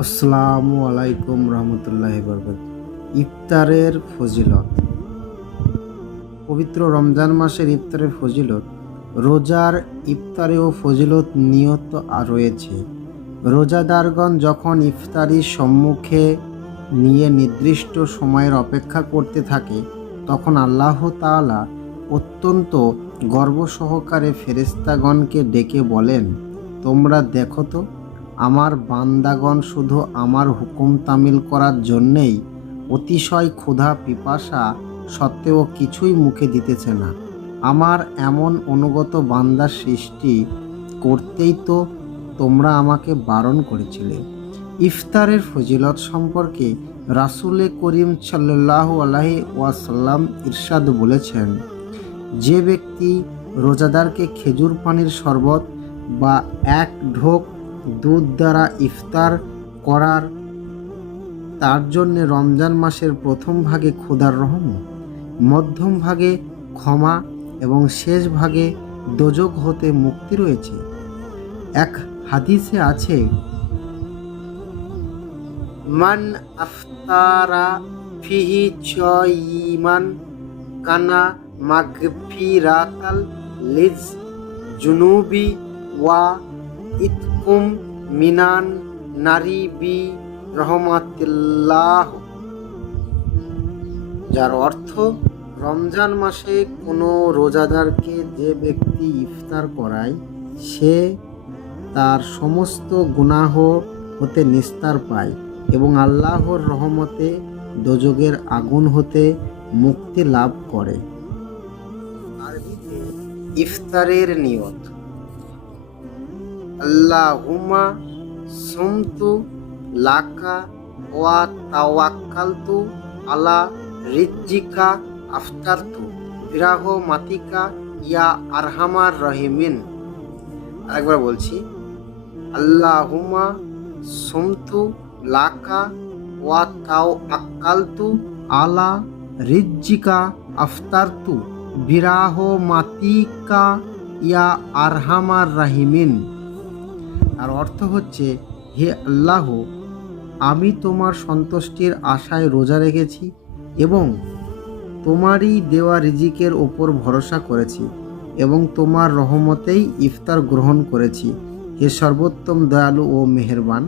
আসসালামু আলাইকুম রহমতুল্লাহি বরকাত। ইফতারের ফজিলত। পবিত্র রমজান মাসের ইফতারের ফজিলত। রোজার ইফতারেও ফজিলত নিয়ত রয়েছে। রোজাদারগণ যখন ইফতারির সম্মুখে নিয়ে নির্দিষ্ট সময়ের অপেক্ষা করতে থাকে, তখন আল্লাহ তাআলা অত্যন্ত গর্ব সহকারে ফেরেশতাগণকে ডেকে বলেন, তোমরা দেখো তো, আমার বান্দাগণ শুধু আমার হুকুম তামিল করার জন্যেই অতিশয় ক্ষুধা পিপাসা সত্ত্বেও কিছুই মুখে দিতেছে না। আমার এমন অনুগত বান্দার সৃষ্টি করতেই তো তোমরা আমাকে বারণ করেছিলে। ইফতারের ফজিলত সম্পর্কে রাসূলে করিম সাল্লাল্লাহু আলাইহি ওয়াসাল্লাম ইরশাদ বলেছেন, যে ব্যক্তি রোজাদারকে খেজুর পানির শরবত বা এক ঢোক দুধ দ্বারা ইফতার করার, তার জন্য রমজান মাসের প্রথম ভাগে ক্ষুধার রহমত, মধ্যম ভাগে ক্ষমা এবং শেষ ভাগে দোজখ হতে মুক্তি রয়েছে। এক হাদিসে আছে, মান আফতারা ফিহি চয়িমান কানা মাগফিরাতাল লিজ জুনুবি ওয়া ইতকুম মিনান নারী বি রহমাতিল্লাহ। যার অর্থ, রমজান মাসে কোনো রোজাদারকে যে ব্যক্তি ইফতার করায়, সে তার সমস্ত গুনাহ হতে নিস্তার পায় এবং আল্লাহর রহমতে দোজখের আগুন হতে মুক্তি লাভ করে। আরবিতে ইফতারের নিয়ত। আল্লাহুম্মা সুমতু লাকা ওয়া তাওয়াক্কালতু আলা রিজ্জিকা আফতারতু বিরাহমাতিকা ইয়া আরহামার রহিমিন। আরেকবার বলছি, আল্লাহুম্মা সুমতু লাকা ওয়া তাওয়াক্কালতু আলা রিজ্জিকা আফতারতু বিরাহমাতিকা ইয়া আরহামার রাহিমিন। আর অর্থ হচ্ছে, হে আল্লাহ, আমি তোমার সন্তুষ্টির আশায় রোজা রেখেছি এবং তোমারই দেওয়া রিজিকের ওপর ভরসা করেছি এবং তোমার রহমতেই ইফতার গ্রহণ করেছি। হে সর্বোত্তম দয়ালু ও মেহেরবান।